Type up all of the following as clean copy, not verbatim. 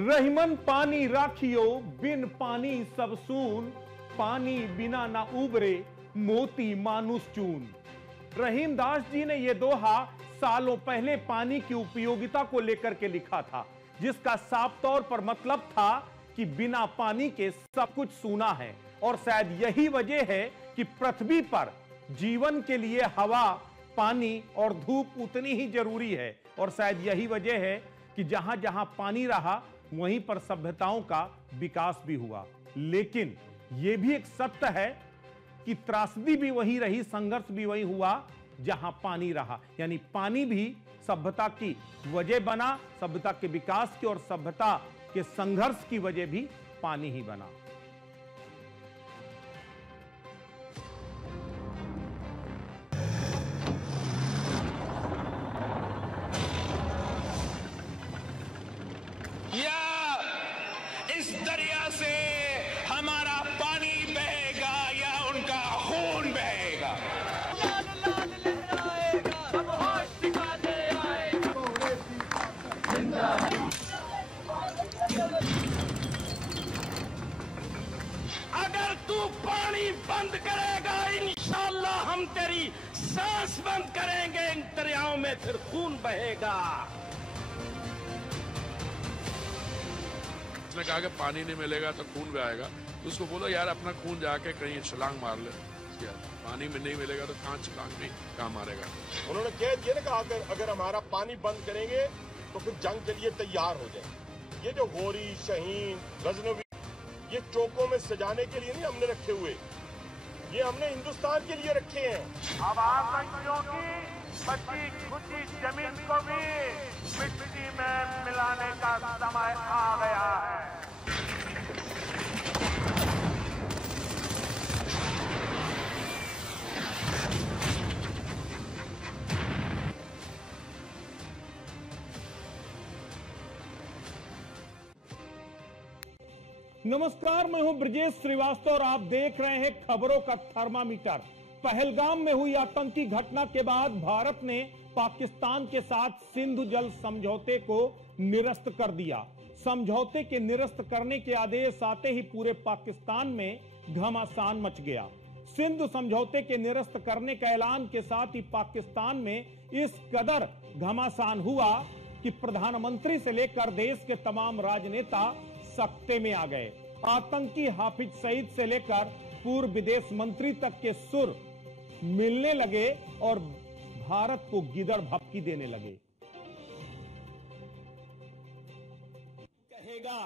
रहीमन पानी राखियो बिन पानी सब सून, पानी बिना ना उबरे मोती मानुष चून। रहीम दास जी ने यह दोहा सालों पहले पानी की उपयोगिता को लेकर के लिखा था, जिसका साफ तौर पर मतलब था कि बिना पानी के सब कुछ सूना है। और शायद यही वजह है कि पृथ्वी पर जीवन के लिए हवा, पानी और धूप उतनी ही जरूरी है। और शायद यही वजह है कि जहां जहां पानी रहा वहीं पर सभ्यताओं का विकास भी हुआ। लेकिन यह भी एक सत्य है कि त्रासदी भी वही रही, संघर्ष भी वही हुआ जहां पानी रहा। यानी पानी भी सभ्यता की वजह बना, सभ्यता के विकास की और सभ्यता के संघर्ष की वजह भी पानी ही बना। या इस दरिया से हमारा पानी बहेगा या उनका खून बहेगा। अगर तू पानी बंद करेगा इंशाअल्लाह हम तेरी सांस बंद करेंगे, इन दरियाओं में फिर खून बहेगा। उसने कहा कि पानी नहीं मिलेगा तो खून भी आएगा। तो उसको बोलो यार अपना खून जाके कहीं छलांग मार ले। पानी में नहीं मिलेगा तो कहाँ छलांग नहीं कहाँ मारेगा। उन्होंने कह दिया ना, कहा अगर हमारा पानी बंद करेंगे तो फिर जंग के लिए तैयार हो जाए। ये जो गोरी, शहीन, गजनवी, ये चौकों में सजाने के लिए नहीं हमने रखे हुए, ये हमने हिंदुस्तान के लिए रखे हैं। अब आतंकियों की बची खुची जमीन को भी मिट्टी में मिलाने का समय आ गया है। नमस्कार, मैं हूं ब्रजेश श्रीवास्तव और आप देख रहे हैं खबरों का थर्मामीटर। पहलगाम में हुई आतंकी घटना के बाद भारत ने पाकिस्तान के साथ सिंधु जल समझौते को निरस्त कर दिया। समझौते के निरस्त करने के आदेश आते ही पूरे पाकिस्तान में घमासान मच गया। सिंधु समझौते के निरस्त करने का ऐलान के साथ ही पाकिस्तान में इस कदर घमासान हुआ कि प्रधानमंत्री से लेकर देश के तमाम राजनेता सख्ते में आ गए। आतंकी हाफिज सईद से लेकर पूर्व विदेश मंत्री तक के सुर मिलने लगे और भारत को गिदड़ भपकी देने लगे। कहेगा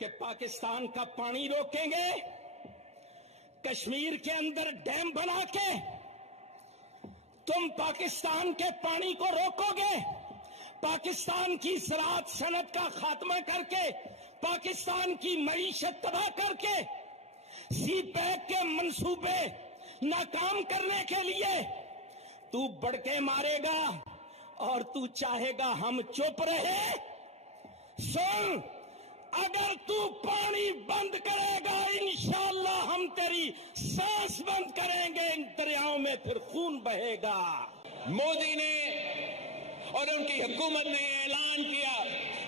कि पाकिस्तान का पानी रोकेंगे, कश्मीर के अंदर डैम बना के तुम पाकिस्तान के पानी को रोकोगे, पाकिस्तान की ज़राअत सनत का खात्मा करके, पाकिस्तान की मईशत तबाह करके, सी पैक के मंसूबे नाकाम करने के लिए तू बड़के मारेगा और तू चाहेगा हम चुप रहे। सुन, अगर तू पानी बंद करेगा इंशाअल्लाह हम तेरी सांस बंद करेंगे, इन दरियाओं में फिर खून बहेगा। मोदी ने और उनकी हुकूमत ने ऐलान किया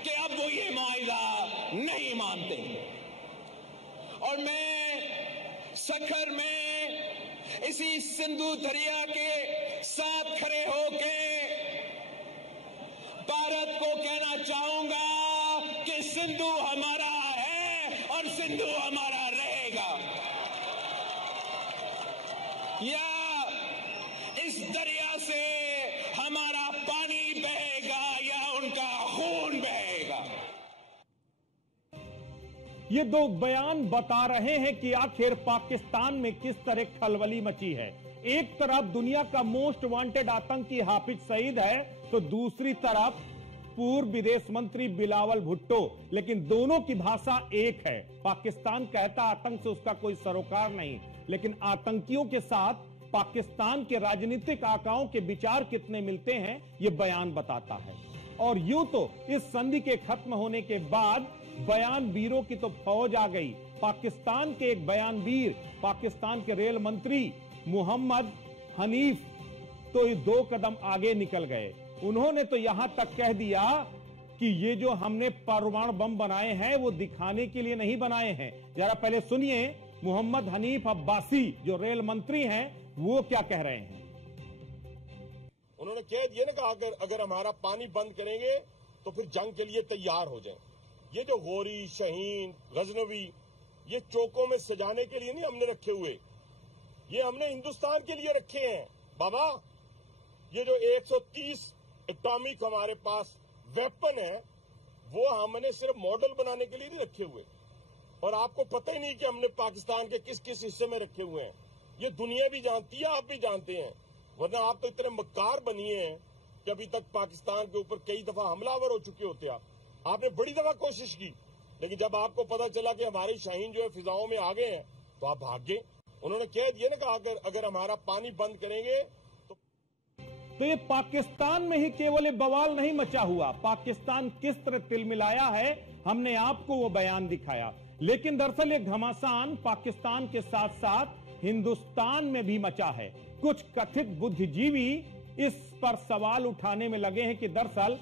कि अब वो ये मुआहिदा नहीं मानते। और मैं सखर में इसी सिंधु दरिया के साथ खड़े होके भारत को कहना चाहूंगा कि सिंधु हमारा है और सिंधु हमारा रहेगा। या इस दरिया से हमारा पानी बहेगा या उनका खून बहेगा। ये दो बयान बता रहे हैं कि आखिर पाकिस्तान में किस तरह खलबली मची है। एक तरफ दुनिया का मोस्ट वांटेड आतंकी हाफिज सईद है तो दूसरी तरफ पूर्व विदेश मंत्री बिलावल भुट्टो। लेकिन दोनों की भाषा एक है। पाकिस्तान कहता आतंक से उसका कोई सरोकार नहीं, लेकिन आतंकियों के साथ पाकिस्तान के राजनीतिक आकाओं के विचार कितने मिलते हैं ये बयान बताता है। और यूं तो इस संधि के खत्म होने के बाद बयानवीरों की तो फौज आ गई। पाकिस्तान के एक बयानवीर, पाकिस्तान के रेल मंत्री मोहम्मद हनीफ तो ये 2 कदम आगे निकल गए। उन्होंने तो यहां तक कह दिया कि ये जो हमने परमाणु बम बनाए हैं वो दिखाने के लिए नहीं बनाए हैं। जरा पहले सुनिए मोहम्मद हनीफ अब्बासी जो रेल मंत्री हैं वो क्या कह रहे हैं। उन्होंने कह दिया ना कि अगर हमारा पानी बंद करेंगे तो फिर जंग के लिए तैयार हो जाएं। ये जो गोरी, शाहीन, गजनवी, ये चौकों में सजाने के लिए नहीं हमने रखे हुए, ये हमने हिंदुस्तान के लिए रखे हैं बाबा। ये जो 130 एटॉमिक हमारे पास वेपन है वो हमने सिर्फ मॉडल बनाने के लिए नहीं रखे हुए, और आपको पता ही नहीं कि हमने पाकिस्तान के किस किस हिस्से में रखे हुए हैं। ये दुनिया भी जानती है, आप भी जानते हैं, वरना आप तो इतने मक्कार बनिए हैं कि अभी तक पाकिस्तान के ऊपर कई दफा हमलावर हो चुके होते। आपने बड़ी दफा कोशिश की, लेकिन जब आपको पता चला कि हमारे शाहीन जो है फिजाओं में आ गए हैं तो आप भाग गए। उन्होंने कह दिया ना कि अगर हमारा पानी बंद करेंगे तो ये पाकिस्तान में ही केवल बवाल नहीं मचा हुआ, पाकिस्तान किस तरह तिलमिलाया है हमने आपको वो बयान दिखाया। लेकिन दरअसल ये घमासान पाकिस्तान के साथ साथ हिंदुस्तान में भी मचा है। कुछ कथित बुद्धिजीवी इस पर सवाल उठाने में लगे हैं कि दरअसल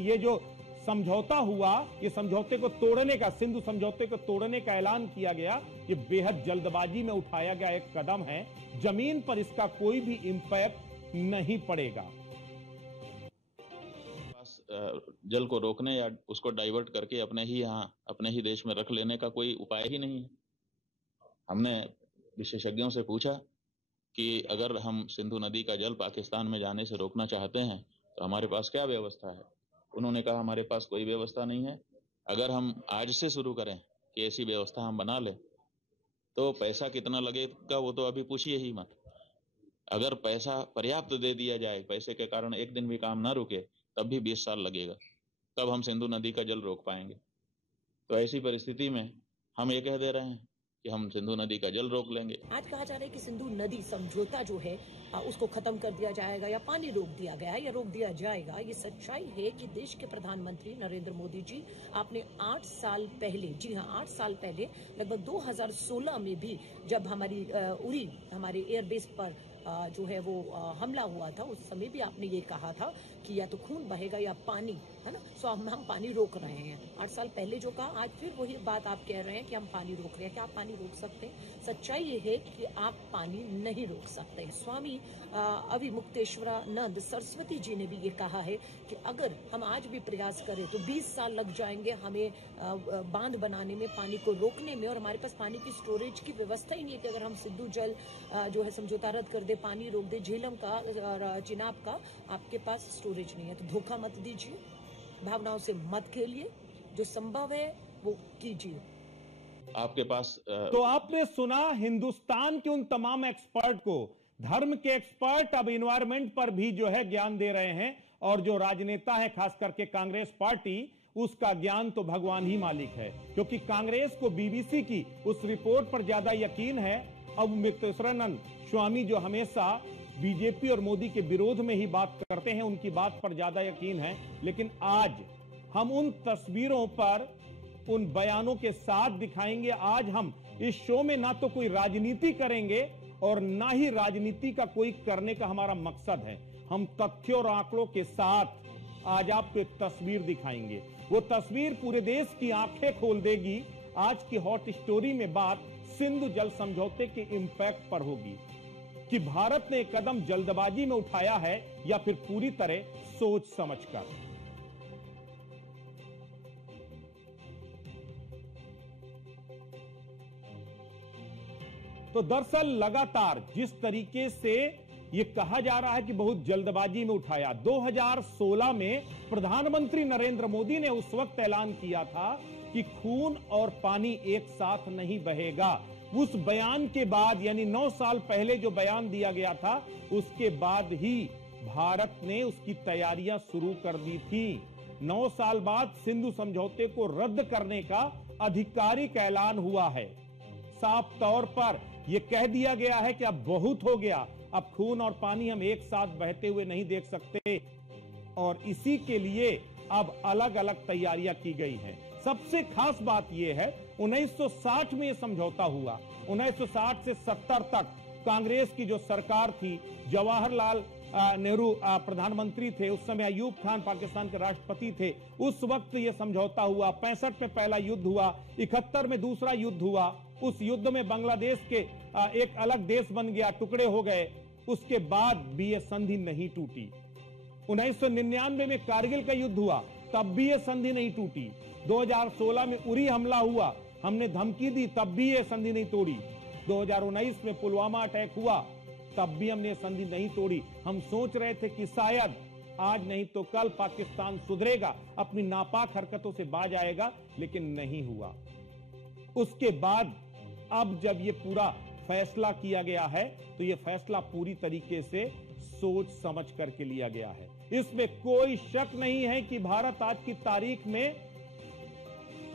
ये जो समझौता हुआ, ये समझौते को तोड़ने का, सिंधु समझौते को तोड़ने का ऐलान किया गया, ये बेहद जल्दबाजी में उठाया गया एक कदम है। जमीन पर इसका कोई भी इंपैक्ट नहीं पड़ेगा। जल को रोकने या उसको डाइवर्ट करके अपने ही देश में रख लेने का कोई उपाय ही नहीं है। हमने विशेषज्ञों से पूछा कि अगर हम सिंधु नदी का जल पाकिस्तान में जाने से रोकना चाहते हैं तो हमारे पास क्या व्यवस्था है। उन्होंने कहा हमारे पास कोई व्यवस्था नहीं है। अगर हम आज से शुरू करें कि ऐसी व्यवस्था हम बना लें तो पैसा कितना लगेगा वो तो अभी पूछिए ही मत। अगर पैसा पर्याप्त दे दिया जाए, पैसे के कारण एक दिन भी काम ना रुके, तब भी 20 साल लगेगा, तब हम सिंधु नदी का जल रोक पाएंगे। तो ऐसी परिस्थिति में हम ये कह दे रहे हैं कि हम सिंधु नदी का जल रोक लेंगे। आज कहा जा रहा है कि सिंधु नदी समझौता जो है उसको खत्म कर दिया जाएगा या पानी रोक दिया गया या रोक दिया जाएगा। ये सच्चाई है कि देश के प्रधानमंत्री नरेंद्र मोदी जी आपने 8 साल पहले, जी हाँ 8 साल पहले, लगभग 2016 में भी जब हमारी उरी हमारे एयरबेस पर जो है वो हमला हुआ था, उस समय भी आपने ये कहा था कि या तो खून बहेगा या पानी, है ना। सो हम पानी रोक रहे हैं। 8 साल पहले जो कहा, आज फिर वही बात आप कह रहे हैं कि हम पानी रोक रहे हैं। क्या आप पानी रोक सकते हैं? सच्चाई ये है कि आप पानी नहीं रोक सकते। स्वामी अविमुक्तेश्वरानंद सरस्वती जी ने भी ये कहा है कि अगर हम आज भी प्रयास करें तो 20 साल लग जाएंगे हमें बांध बनाने में, पानी को रोकने में, और हमारे पास पानी की स्टोरेज की व्यवस्था ही नहीं है कि अगर हम सिंधु जल जो है समझौता रद्द कर दे, पानी रोक दे, झेलम का और चिनाब का, आपके पास स्टोरेज नहीं है। तो धोखा मत दीजिए, भावनाओं से मत खेलिए, जो संभव है वो कीजिए। आपके पास तो आपने सुना हिंदुस्तान के उन तमाम एक्सपर्ट को, धर्म के एक्सपर्ट अब एनवायरमेंट पर भी जो है ज्ञान दे रहे हैं, और जो राजनेता है खास करके कांग्रेस पार्टी, उसका ज्ञान तो भगवान ही मालिक है, क्योंकि कांग्रेस को बीबीसी की उस रिपोर्ट पर ज्यादा यकीन है। अविमुक्तेश्वरानंद स्वामी जो हमेशा बीजेपी और मोदी के विरोध में ही बात करते हैं, उनकी बात पर ज्यादा यकीन है। लेकिन आज हम उन तस्वीरों पर, उन बयानों के साथ दिखाएंगे। आज हम इस शो में ना तो कोई राजनीति करेंगे और ना ही राजनीति का कोई करने का हमारा मकसद है। हम तथ्यों और आंकड़ों के साथ आज आपको एक तस्वीर दिखाएंगे। वो तस्वीर पूरे देश की आंखें खोल देगी। आज की हॉट स्टोरी में बात सिंधु जल समझौते के इंपैक्ट पर होगी कि भारत ने एक कदम जल्दबाजी में उठाया है या फिर पूरी तरह सोच समझकर। तो दरअसल लगातार जिस तरीके से ये कहा जा रहा है कि बहुत जल्दबाजी में उठाया, 2016 में प्रधानमंत्री नरेंद्र मोदी ने उस वक्त ऐलान किया था कि खून और पानी एक साथ नहीं बहेगा। उस बयान के बाद, यानी 9 साल पहले जो बयान दिया गया था, उसके बाद ही भारत ने उसकी तैयारियां शुरू कर दी थी। 9 साल बाद सिंधु समझौते को रद्द करने का आधिकारिक ऐलान हुआ है। साफ तौर पर यह कह दिया गया है कि अब बहुत हो गया, अब खून और पानी हम एक साथ बहते हुए नहीं देख सकते, और इसी के लिए अब अलग अलग तैयारियां की गई हैं। सबसे खास बात यह है 1960 में यह समझौता हुआ। 1960 से 70 तक कांग्रेस की जो सरकार थी, जवाहरलाल नेहरू प्रधानमंत्री थे, उस समय अयूब खान पाकिस्तान के राष्ट्रपति थे, उस वक्त ये समझौता हुआ। 65 में पहला युद्ध हुआ, 71 में दूसरा युद्ध हुआ। उस युद्ध में बांग्लादेश के एक अलग देश बन गया, टुकड़े हो गए। उसके बाद भी ये संधि नहीं टूटी। 1999 में कारगिल का युद्ध हुआ, तब भी ये संधि नहीं टूटी। 2016 में उरी हमला हुआ, हमने धमकी दी, तब भी ये संधि नहीं तोड़ी। 2019 में पुलवामा अटैक हुआ, तब भी हमने संधि नहीं तोड़ी। हम सोच रहे थे कि शायद आज नहीं तो कल पाकिस्तान सुधरेगा, अपनी नापाक हरकतों से बाज आएगा, लेकिन नहीं हुआ। उसके बाद अब जब ये पूरा फैसला किया गया है, तो ये फैसला पूरी तरीके से सोच समझ करके लिया गया है। इसमें कोई शक नहीं है कि भारत आज की तारीख में,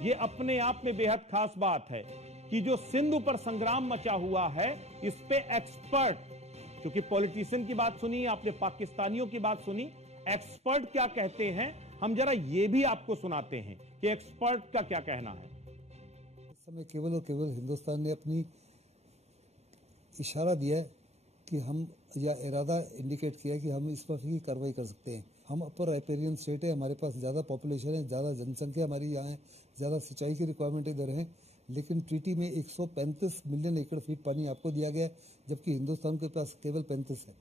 ये अपने आप में बेहद खास बात है कि जो सिंधु पर संग्राम मचा हुआ है, इस पे एक्सपर्ट, क्योंकि पॉलिटिशियन की बात सुनी आपने, पाकिस्तानियों की बात सुनी, एक्सपर्ट क्या कहते हैं हम जरा ये भी आपको सुनाते हैं कि एक्सपर्ट का क्या कहना है। इस समय केवल और केवल हिंदुस्तान ने अपनी इशारा दिया है कि हम, या इरादा इंडिकेट किया कि हम इस पर ही कार्रवाई कर सकते हैं। हम अपर राइपेरियन स्टेट है, हमारे पास ज़्यादा पॉपुलेशन है, ज़्यादा जनसंख्या हमारी यहाँ है, ज़्यादा सिंचाई की रिक्वायरमेंट इधर है, लेकिन ट्रीटी में 135 मिलियन एकड़ फीट पानी आपको दिया गया है, जबकि हिंदुस्तान के पास केवल 35 है।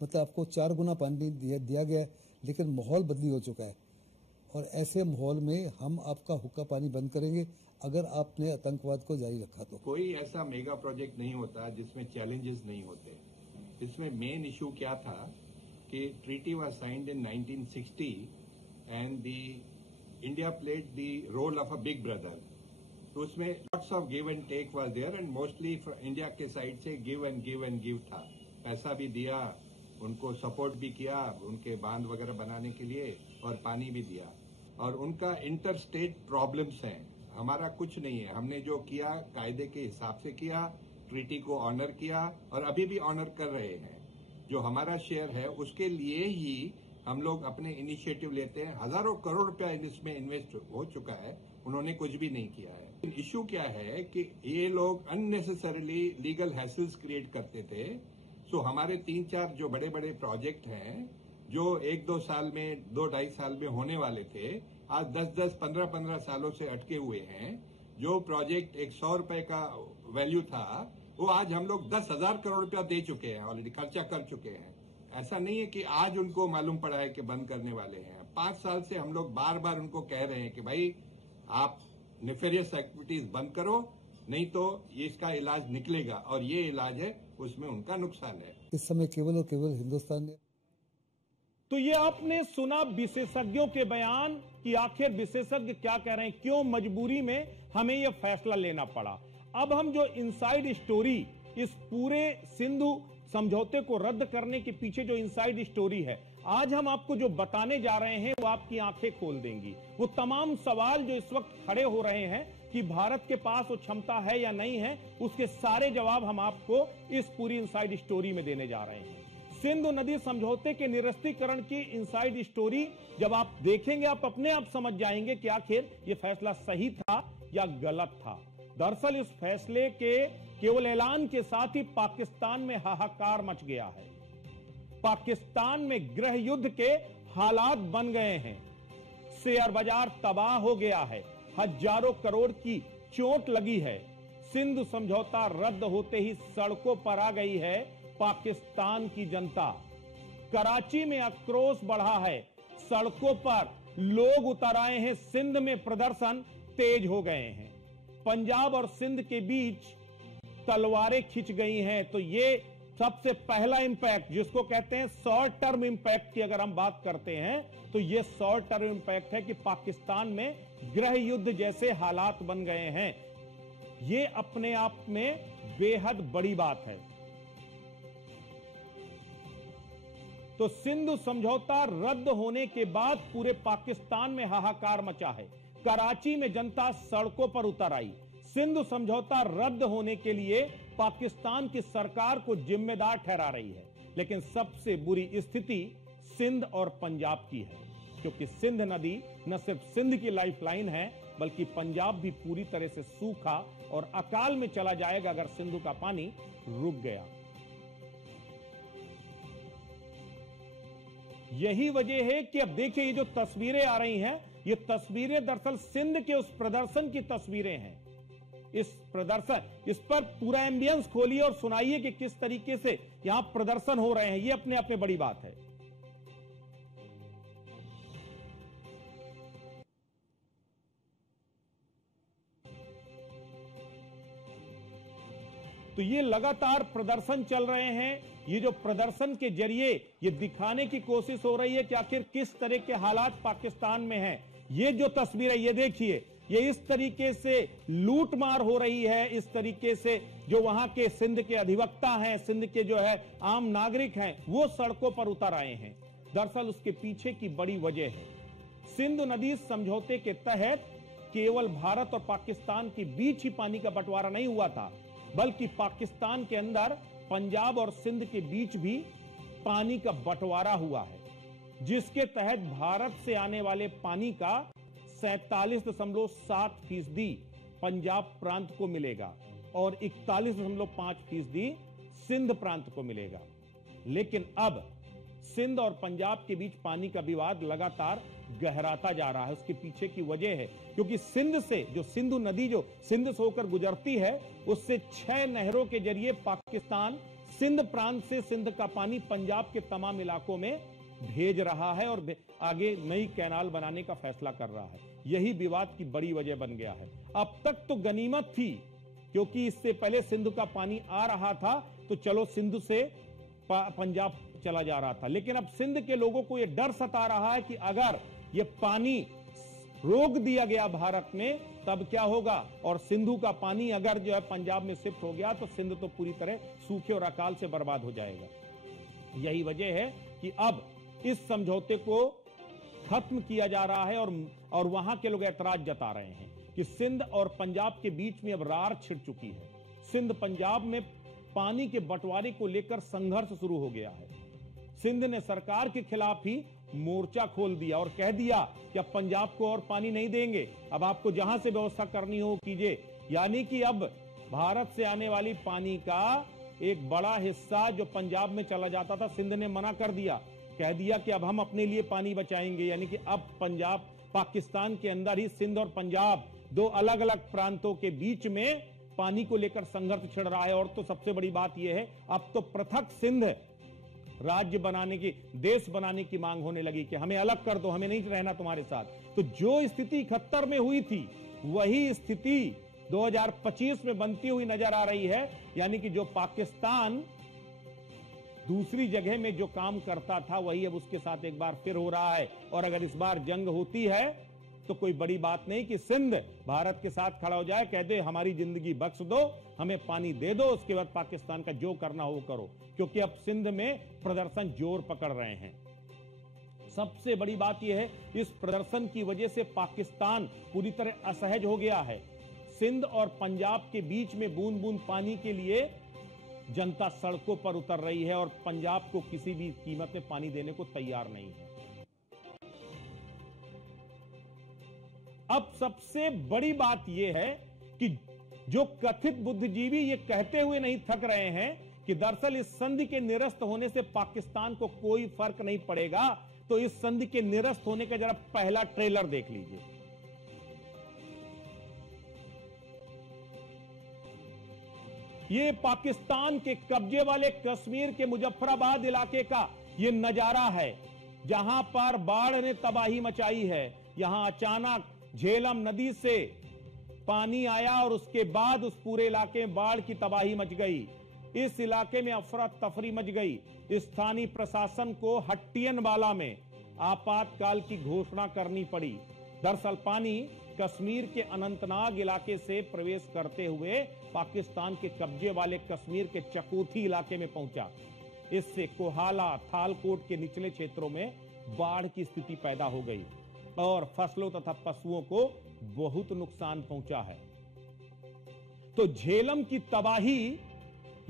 मतलब आपको 4 गुना पानी दिया गया है, लेकिन माहौल बदली हो चुका है। और ऐसे माहौल में हम आपका हुक्का पानी बंद करेंगे अगर आपने आतंकवाद को जारी रखा तो। कोई ऐसा मेगा प्रोजेक्ट नहीं होता जिसमें चैलेंजेस नहीं होते। इसमें मेन इशू क्या था कि treaty was signed in 1960 and the India played the role of a big brother. तो उसमें lots of give and take was there and mostly India के साइड से गिव एंड गिव था। पैसा भी दिया, उनको सपोर्ट भी किया, उनके बांध वगैरह बनाने के लिए, और पानी भी दिया। और उनका इंटर स्टेट प्रॉब्लम्स हैं, हमारा कुछ नहीं है। हमने जो किया कायदे के हिसाब से किया, ट्रीटी को ऑनर किया और अभी भी ऑनर कर रहे हैं। जो हमारा शेयर है उसके लिए ही हम लोग अपने इनिशिएटिव लेते हैं। हजारों करोड़ रुपया इसमें इन्वेस्ट हो चुका है, उन्होंने कुछ भी नहीं किया है। इश्यू क्या है कि ये लोग अननेसेसरीली लीगल हैसल्स क्रिएट करते थे। सो हमारे 3-4 जो बड़े बड़े प्रोजेक्ट हैं, जो 1-2 साल में, 2-2.5 साल में होने वाले थे, आज 10-10, 15-15 सालों से अटके हुए हैं। जो प्रोजेक्ट 100 रुपए का वैल्यू था, वो आज हम लोग 10,000 करोड़ रुपया दे चुके हैं, ऑलरेडी खर्चा कर चुके हैं। ऐसा नहीं है कि आज उनको मालूम पड़ा है कि बंद करने वाले हैं। 5 साल से हम लोग बार बार उनको कह रहे हैं कि भाई आप नेफेरियस एक्टिविटीज बंद करो, नहीं तो ये इसका इलाज निकलेगा, और ये इलाज है, उसमें उनका नुकसान है। इस समय केवल और केवल हिंदुस्तान ने। तो ये आपने सुना विशेषज्ञों के बयान कि आखिर विशेषज्ञ क्या कह रहे हैं, क्यों मजबूरी में हमें यह फैसला लेना पड़ा। अब हम जो इनसाइड स्टोरी, इस पूरे सिंधु समझौते को रद्द करने के पीछे जो इनसाइड स्टोरी है, आज हम आपको जो बताने जा रहे हैं, वो आपकी आंखें खोल देंगी। वो तमाम सवाल जो इस वक्त खड़े हो रहे हैं कि भारत के पास वो क्षमता है या नहीं है, उसके सारे जवाब हम आपको इस पूरी इनसाइड स्टोरी में देने जा रहे हैं। सिंधु नदी समझौते के निरस्तीकरण की इनसाइड स्टोरी जब आप देखेंगे, आप अपने आप समझ जाएंगे कि आखिर ये फैसला सही था या गलत था। दरअसल इस फैसले के केवल ऐलान के साथ ही पाकिस्तान में हाहाकार मच गया है। पाकिस्तान में गृह युद्ध के हालात बन गए हैं। शेयर बाजार तबाह हो गया है, हजारों करोड़ की चोट लगी है। सिंधु समझौता रद्द होते ही सड़कों पर आ गई है पाकिस्तान की जनता। कराची में आक्रोश बढ़ा है, सड़कों पर लोग उतर आए हैं, सिंध में प्रदर्शन तेज हो गए हैं। पंजाब और सिंध के बीच तलवारें खिंच गई हैं। तो ये सबसे पहला इंपैक्ट, जिसको कहते हैं शॉर्ट टर्म इंपैक्ट की अगर हम बात करते हैं, तो ये शॉर्ट टर्म इंपैक्ट है कि पाकिस्तान में गृह युद्ध जैसे हालात बन गए हैं। ये अपने आप में बेहद बड़ी बात है। तो सिंधु समझौता रद्द होने के बाद पूरे पाकिस्तान में हाहाकार मचा है। कराची में जनता सड़कों पर उतर आई। सिंधु समझौता रद्द होने के लिए पाकिस्तान की सरकार को जिम्मेदार ठहरा रही है। लेकिन सबसे बुरी स्थिति सिंध और पंजाब की है, क्योंकि सिंध नदी न सिर्फ सिंध की लाइफलाइन है, बल्कि पंजाब भी पूरी तरह से सूखा और अकाल में चला जाएगा अगर सिंधु का पानी रुक गया। यही वजह है कि अब देखिए ये जो तस्वीरें आ रही हैं, ये तस्वीरें दरअसल सिंध के उस प्रदर्शन की तस्वीरें हैं। इस इस पर पूरा एम्बियंस खोलिए और सुनाइए कि किस तरीके से यहां प्रदर्शन हो रहे हैं। ये अपने आप में बड़ी बात है। तो ये लगातार प्रदर्शन चल रहे हैं। ये जो प्रदर्शन के जरिए ये दिखाने की कोशिश हो रही है कि आखिर किस तरह के हालात पाकिस्तान में हैं। ये जो तस्वीरें ये देखिए, ये इस तरीके से लूटमार हो रही है, इस तरीके से जो वहां के सिंध के अधिवक्ता हैं, सिंध के जो है आम नागरिक हैं, वो सड़कों पर उतर आए हैं। दरअसल उसके पीछे की बड़ी वजह है, सिंध नदी समझौते के तहत केवल भारत और पाकिस्तान के बीच ही पानी का बंटवारा नहीं हुआ था, बल्कि पाकिस्तान के अंदर पंजाब और सिंध के बीच भी पानी का बंटवारा हुआ है, जिसके तहत भारत से आने वाले पानी का 47.7% पंजाब प्रांत को मिलेगा और 41.5% सिंध प्रांत को मिलेगा। लेकिन अब सिंध और पंजाब के बीच पानी का विवाद लगातार गहराता जा रहा है। उसके पीछे की वजह है क्योंकि सिंध से जो सिंधु नदी जो सिंध से होकर गुजरती है, उससे 6 नहरों के जरिए पाकिस्तान सिंध प्रांत से सिंध का पानी पंजाब के तमाम इलाकों में भेज रहा है और आगे नई कैनाल बनाने का फैसला कर रहा है। यही विवाद की बड़ी वजह बन गया है। अब तक तो गनीमत थी क्योंकि इससे पहले सिंध का पानी आ रहा था, तो चलो सिंध से पंजाब चला जा रहा था। लेकिन अब सिंध के लोगों को यह डर सता रहा है कि अगर यह पानी रोक दिया गया भारत में, तब क्या होगा, और सिंधु का पानी अगर जो है पंजाब में शिफ्ट हो गया तो सिंध तो पूरी तरह सूखे और अकाल से बर्बाद हो जाएगा। यही वजह है कि अब इस समझौते को खत्म किया जा रहा है और वहां के लोग ऐतराज जता रहे हैं कि सिंध और पंजाब के बीच में अब रार छिड़ चुकी है। सिंध पंजाब में पानी के बंटवारे को लेकर संघर्ष शुरू हो गया है। सिंध ने सरकार के खिलाफ ही मोर्चा खोल दिया और कह दिया कि अब पंजाब को और पानी नहीं देंगे, अब आपको जहां से व्यवस्था करनी हो कीजिए। यानी कि अब भारत से आने वाली पानी का एक बड़ा हिस्सा जो पंजाब में चला जाता था, सिंध ने मना कर दिया, कह दिया कि अब हम अपने लिए पानी बचाएंगे। यानी कि अब पंजाब पाकिस्तान के अंदर ही सिंध और पंजाब दो अलग अलग प्रांतों के बीच में पानी को लेकर संघर्ष छिड़ रहा है। और तो सबसे बड़ी बात यह है, अब तो पृथक सिंध राज्य बनाने की, देश बनाने की मांग होने लगी कि हमें अलग कर दो, हमें नहीं रहना तुम्हारे साथ। तो जो स्थिति 71 में हुई थी, वही स्थिति 2025 में बनती हुई नजर आ रही है। यानी कि जो पाकिस्तान दूसरी जगह में जो काम करता था, वही अब उसके साथ एक बार फिर हो रहा है। और अगर इस बार जंग होती है तो कोई बड़ी बात नहीं कि सिंध भारत के साथ खड़ा हो जाए, कह दे हमारी जिंदगी बख्श दो, हमें पानी दे दो, उसके बाद पाकिस्तान का जो करना हो करो। क्योंकि अब सिंध में प्रदर्शन जोर पकड़ रहे हैं। सबसे बड़ी बात यह है, इस प्रदर्शन की वजह से पाकिस्तान पूरी तरह असहज हो गया है। सिंध और पंजाब के बीच में बूंद बूंद पानी के लिए जनता सड़कों पर उतर रही है और पंजाब को किसी भी कीमत में पानी देने को तैयार नहीं है। अब सबसे बड़ी बात यह है कि जो कथित बुद्धिजीवी ये कहते हुए नहीं थक रहे हैं कि दरअसल इस संधि के निरस्त होने से पाकिस्तान को कोई फर्क नहीं पड़ेगा, तो इस संधि के निरस्त होने का जरा पहला ट्रेलर देख लीजिए। ये पाकिस्तान के कब्जे वाले कश्मीर के मुजफ्फराबाद इलाके का ये नजारा है, जहां पर बाढ़ ने तबाही मचाई है। यहां अचानक झेलम नदी से पानी आया और उसके बाद उस पूरे इलाके में बाढ़ की तबाही मच गई। इस इलाके में अफरा तफरी मच गई। स्थानीय प्रशासन को हट्टियनवाला में आपातकाल की घोषणा करनी पड़ी। दरअसल पानी कश्मीर के अनंतनाग इलाके से प्रवेश करते हुए पाकिस्तान के कब्जे वाले कश्मीर के चकोथी इलाके में पहुंचा। इससे कोहाला, थालकोट के निचले क्षेत्रों में बाढ़ की स्थिति पैदा हो गई और फसलों तथा पशुओं को बहुत नुकसान पहुंचा है। तो झेलम की तबाही,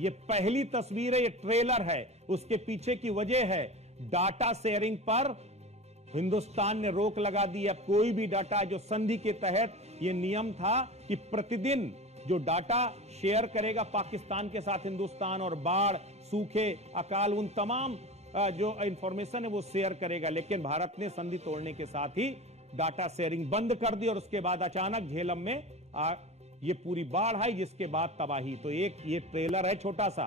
ये पहली तस्वीर है, ये ट्रेलर है। उसके पीछे की वजह है डाटा शेयरिंग पर हिंदुस्तान ने रोक लगा दी है। कोई भी डाटा, जो संधि के तहत ये नियम था कि प्रतिदिन जो डाटा शेयर करेगा पाकिस्तान के साथ हिंदुस्तान, और बाढ़, सूखे, अकाल, उन तमाम जो इंफॉर्मेशन है वो शेयर करेगा। लेकिन भारत ने संधि तोड़ने के साथ ही डाटा शेयरिंग बंद कर दी और उसके बाद अचानक झेलम में ये पूरी बाढ़ आई, जिसके बाद तबाही। तो एक ये ट्रेलर है छोटा सा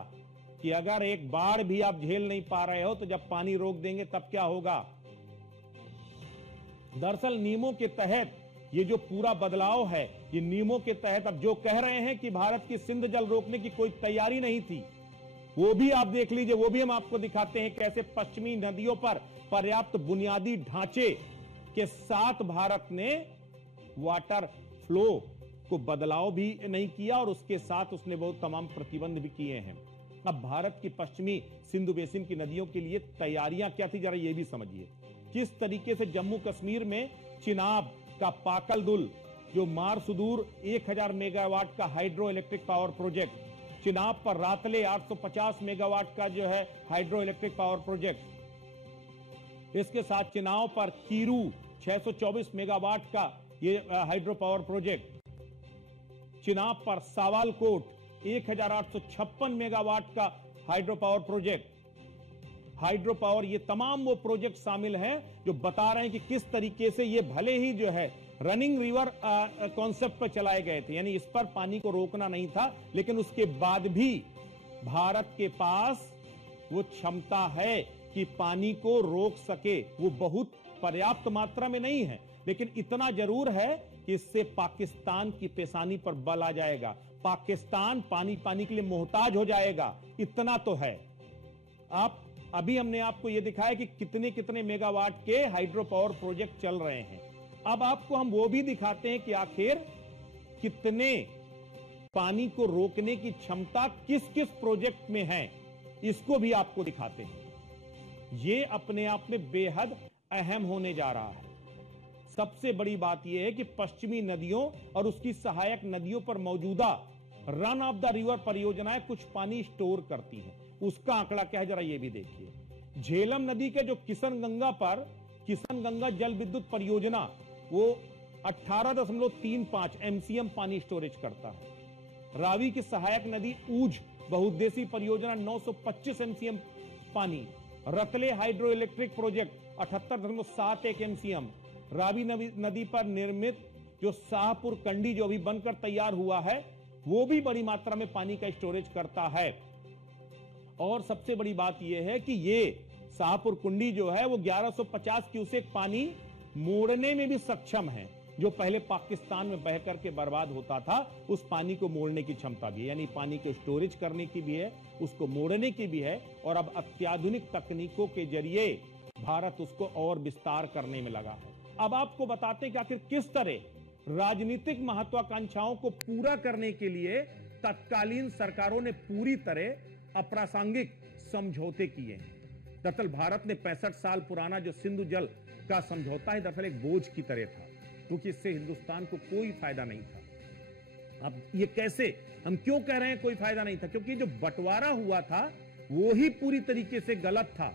कि अगर एक बाढ़ भी आप झेल नहीं पा रहे हो तो जब पानी रोक देंगे तब क्या होगा। दरअसल नियमों के तहत ये जो पूरा बदलाव है, ये नियमों के तहत अब जो कह रहे हैं कि भारत की सिंध जल रोकने की कोई तैयारी नहीं थी, वो भी आप देख लीजिए, वो भी हम आपको दिखाते हैं कैसे पश्चिमी नदियों पर पर्याप्त बुनियादी ढांचे के साथ भारत ने वाटर फ्लो को बदलाव भी नहीं किया और उसके साथ उसने बहुत तमाम प्रतिबंध भी किए हैं। अब भारत की पश्चिमी सिंधु बेसिन की नदियों के लिए तैयारियां क्या थी, जरा ये भी समझिए। किस तरीके से जम्मू कश्मीर में चिनाब का पाकलदुल जो मारसुदूर 1000 मेगावाट का hydro electric power project, Chenab पर रातले 850 मेगावाट का जो है हाइड्रो इलेक्ट्रिक पावर प्रोजेक्ट, इसके साथ चिनाब पर कीरू 624 मेगावाट का ये हाइड्रो पावर प्रोजेक्ट, चिनाब पर सावालकोट 1856 मेगावाट का hydro power project, hydro power, ये तमाम वो प्रोजेक्ट शामिल हैं जो बता रहे हैं कि किस तरीके से ये भले ही जो है रनिंग रिवर कॉन्सेप्ट पर चलाए गए थे, यानी इस पर पानी को रोकना नहीं था, लेकिन उसके बाद भी भारत के पास वो क्षमता है कि पानी को रोक सके। वो बहुत पर्याप्त मात्रा में नहीं है, लेकिन इतना जरूर है कि इससे पाकिस्तान की पेशानी पर बल आ जाएगा, पाकिस्तान पानी के लिए मोहताज हो जाएगा, इतना तो है। आप अभी हमने आपको यह दिखाया कि कितने कितने मेगावाट के हाइड्रो पावर प्रोजेक्ट चल रहे हैं। अब आपको हम वो भी दिखाते हैं कि आखिर कितने पानी को रोकने की क्षमता किस किस प्रोजेक्ट में है, इसको भी आपको दिखाते हैं। ये अपने आप में बेहद अहम होने जा रहा है। सबसे बड़ी बात यह है कि पश्चिमी नदियों और उसकी सहायक नदियों पर मौजूदा रन ऑफ द रिवर परियोजनाएं कुछ पानी स्टोर करती हैं। उसका आंकड़ा क्या है, जरा ये भी देखिए। झेलम नदी के जो किशन गंगा जल विद्युत परियोजना वो 18.35 एमसीएम पानी स्टोरेज करता है। रावी की सहायक नदी ऊझ बहुउद्देशीय परियोजना 925 एमसीएम पानी, Ratle hydro electric project 78.71 MCM, Ravi नदी पर निर्मित जो शाहपुर कंडी जो अभी बनकर तैयार हुआ है वो भी बड़ी मात्रा में पानी का स्टोरेज करता है। और सबसे बड़ी बात यह है कि ये शाहपुर कुंडी जो है वो 1150 क्यूसेक पानी मोड़ने में भी सक्षम है, जो पहले पाकिस्तान में बह करके बर्बाद होता था, उस पानी को मोड़ने की क्षमता भी है, यानी पानी को स्टोरेज करने की भी है, उसको मोड़ने की भी है। और अब अत्याधुनिक तकनीकों के जरिए भारत उसको और विस्तार करने में लगा है। अब आपको बताते हैं कि आखिर किस तरह राजनीतिक महत्वाकांक्षाओं को पूरा करने के लिए तत्कालीन सरकारों ने पूरी तरह अप्रासंगिक समझौते किए हैं। दरअसल भारत ने 65 साल पुराना जो सिंधु जल का समझौता है, दरअसल एक बोझ की तरह था, क्योंकि इससे हिंदुस्तान को कोई फायदा नहीं था। अब ये कैसे, हम क्यों कह रहे हैं कोई फायदा नहीं था, क्योंकि जो बंटवारा हुआ था वो ही पूरी तरीके से गलत था।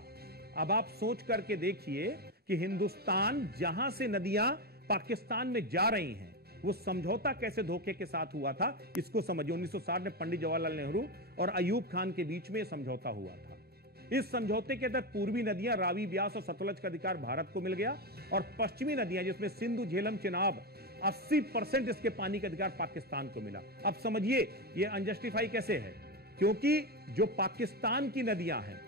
अब आप सोच करके देखिए कि हिंदुस्तान जहां से नदियां पाकिस्तान में जा रही हैं, वो समझौता कैसे धोखे के साथ हुआ था, इसको समझिए। 1960 में पंडित जवाहरलाल नेहरू और अयूब खान के बीच में समझौता हुआ था। इस समझौते के तहत पूर्वी नदियां रावी, ब्यास और सतलज का अधिकार भारत को मिल गया और पश्चिमी नदियां जिसमें सिंधु, झेलम, चिनाब 80% इसके पानी का अधिकार पाकिस्तान को मिला। अब समझिए ये अनजस्टिफाई कैसे है, क्योंकि जो पाकिस्तान की नदियां हैं,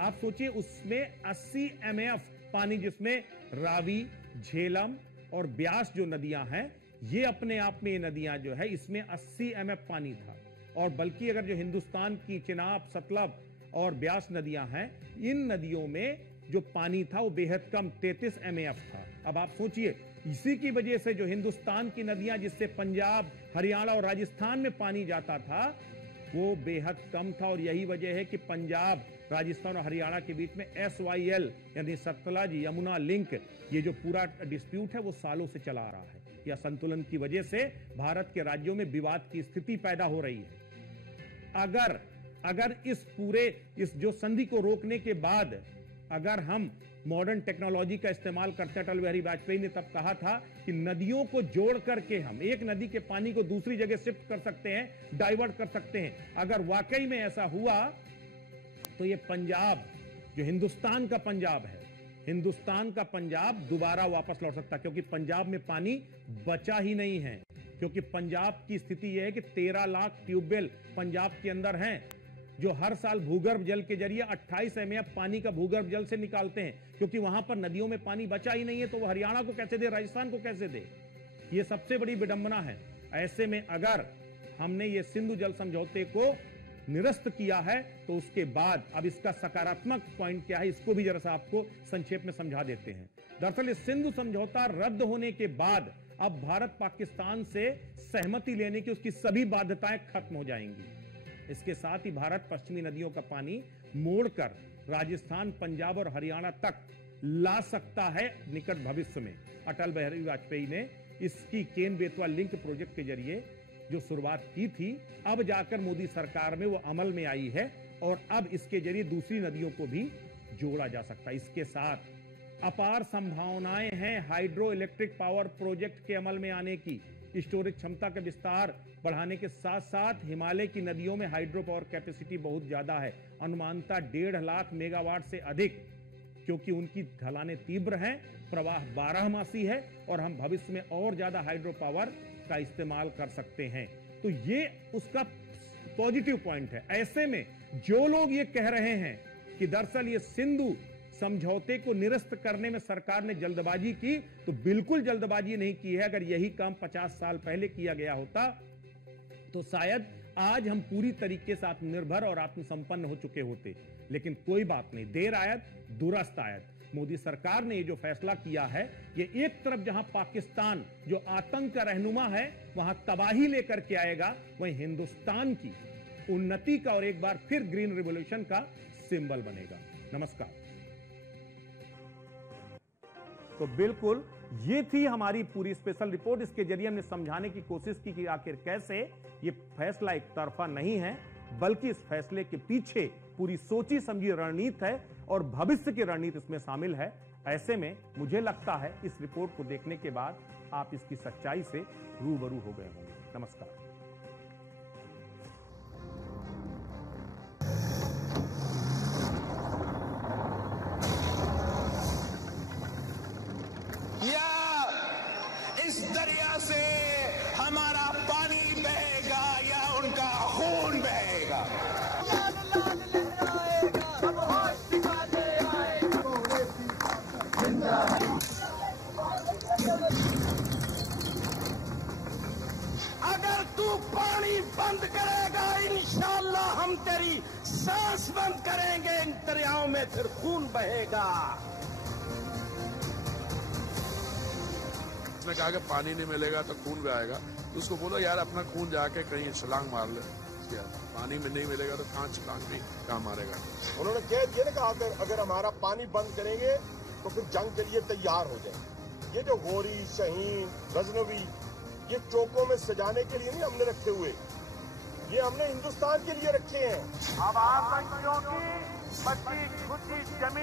आप सोचिए उसमें 80 MF पानी, जिसमें रावी, झेलम और ब्यास जो नदियां हैं, ये अपने आप में ये नदियां जो है इसमें 80 MF पानी था। और बल्कि अगर जो हिंदुस्तान की चिनाब, सतलज और ब्यास नदियां हैं, इन नदियों में जो पानी था वो बेहद कम 33 MF था। अब आप सोचिए इसी की वजह से जो हिंदुस्तान की नदियां जिससे पंजाब, हरियाणा और राजस्थान में पानी जाता था वो बेहद कम था। और यही वजह है कि पंजाब, राजस्थान और हरियाणा के बीच में SYL यानी सतलज यमुना लिंक, ये जो पूरा डिस्प्यूट है वो सालों से चला आ रहा है। या संतुलन की वजह से भारत के राज्यों में विवाद की स्थिति पैदा हो रही है। अगर इस जो संधि को रोकने के बाद अगर हम मॉडर्न टेक्नोलॉजी का इस्तेमाल करते, अटल बिहारी वाजपेयी ने तब कहा था कि नदियों को जोड़ करके हम एक नदी के पानी को दूसरी जगह शिफ्ट कर सकते हैं, डाइवर्ट कर सकते हैं। अगर वाकई में ऐसा हुआ तो ये पंजाब जो हिंदुस्तान का पंजाब है, हिंदुस्तान का पंजाब दोबारा वापस लौट सकता है, क्योंकि पंजाब में पानी बचा ही नहीं है। क्योंकि पंजाब की स्थिति यह है कि 13 लाख ट्यूबवेल पंजाब के अंदर हैं, जो हर साल भूगर्भ जल के जरिए 28 MF पानी का भूगर्भ जल से निकालते हैं। क्योंकि वहां पर नदियों में पानी बचा ही नहीं है, तो वो हरियाणा को कैसे दे, राजस्थान को कैसे दे? ये सबसे बड़ी विडंबना है। ऐसे में अगर हमने ये सिंधु जल समझौते को निरस्त किया है, तो उसके बाद अब इसका सकारात्मक पॉइंट क्या है, इसको भी जरा सा आपको संक्षेप में समझा देते हैं। दरअसल इस सिंधु समझौता रद्द होने के बाद अब भारत पाकिस्तान से सहमति लेने की उसकी सभी बाध्यताएं खत्म हो जाएंगी। इसके साथ ही भारत पश्चिमी नदियों का पानी मोड़कर राजस्थान, पंजाब और हरियाणा तक ला सकता है निकट भविष्य में। अटल बिहारी वाजपेयी ने इसकी केन बेतवा लिंक प्रोजेक्ट के जरिए जो शुरुआत की थी, अब जाकर मोदी सरकार में वो अमल में आई है और अब इसके जरिए दूसरी नदियों को भी जोड़ा जा सकता है। इसके साथ अपार संभावनाएं हैं हाइड्रो इलेक्ट्रिक पावर प्रोजेक्ट के अमल में आने की। स्टोरेज क्षमता का विस्तार बढ़ाने के साथ साथ हिमालय की नदियों में हाइड्रो पावर कैपेसिटी बहुत ज्यादा है, अनुमानतः 1.5 लाख मेगावाट से अधिक, क्योंकि उनकी ढलानें तीव्र हैं, प्रवाह 12मासी है और हम भविष्य में और ज्यादा हाइड्रो पावर का इस्तेमाल कर सकते हैं। तो ये उसका पॉजिटिव पॉइंट है। ऐसे में जो लोग ये कह रहे हैं कि दरअसल ये सिंधु समझौते को निरस्त करने में सरकार ने जल्दबाजी की, तो बिल्कुल जल्दबाजी नहीं की है। अगर यही काम 50 साल पहले किया गया होता तो शायद आज हम पूरी तरीके से आत्मनिर्भर और आत्मसंपन्न हो चुके होते। लेकिन कोई बात नहीं, देर आयत दुरुस्त आयत। मोदी सरकार ने ये जो फैसला किया है, ये एक तरफ जहां पाकिस्तान जो आतंक का रहनुमा है वहां तबाही लेकर के आएगा, वहीं हिंदुस्तान की उन्नति का और एक बार फिर ग्रीन रिवॉल्यूशन का सिंबल बनेगा। नमस्कार। तो बिल्कुल ये थी हमारी पूरी स्पेशल रिपोर्ट। इसके जरिए हमने समझाने की कोशिश की कि आखिर कैसे ये फैसला एक तरफा नहीं है, बल्कि इस फैसले के पीछे पूरी सोची समझी रणनीति है और भविष्य की रणनीति इसमें शामिल है। ऐसे में मुझे लगता है इस रिपोर्ट को देखने के बाद आप इसकी सच्चाई से रूबरू हो गए होंगे। नमस्कार। इस दरिया से हमारा पानी बहेगा या उनका खून बहेगा। अगर तू पानी बंद करेगा, इंशाअल्लाह हम तेरी सांस बंद करेंगे। इन दरियाओं में फिर खून बहेगा। उसने कहा कि पानी नहीं मिलेगा तो खून बहेगा, तो उसको बोलो यार अपना खून जाके कहीं छलांग मार ले। पानी में नहीं मिलेगा तो कहाँ छलांग नहीं, कहाँ मारेगा। उन्होंने कह दिया ना कि अगर हमारा पानी बंद करेंगे तो फिर जंग के लिए तैयार हो जाए। ये जो गोरी, शहीन, गजनवी, ये चौकों में सजाने के लिए नहीं हमने रखे हुए, ये हमने हिंदुस्तान के लिए रखे हैं। अब आतंकियों की बची खुची जमीन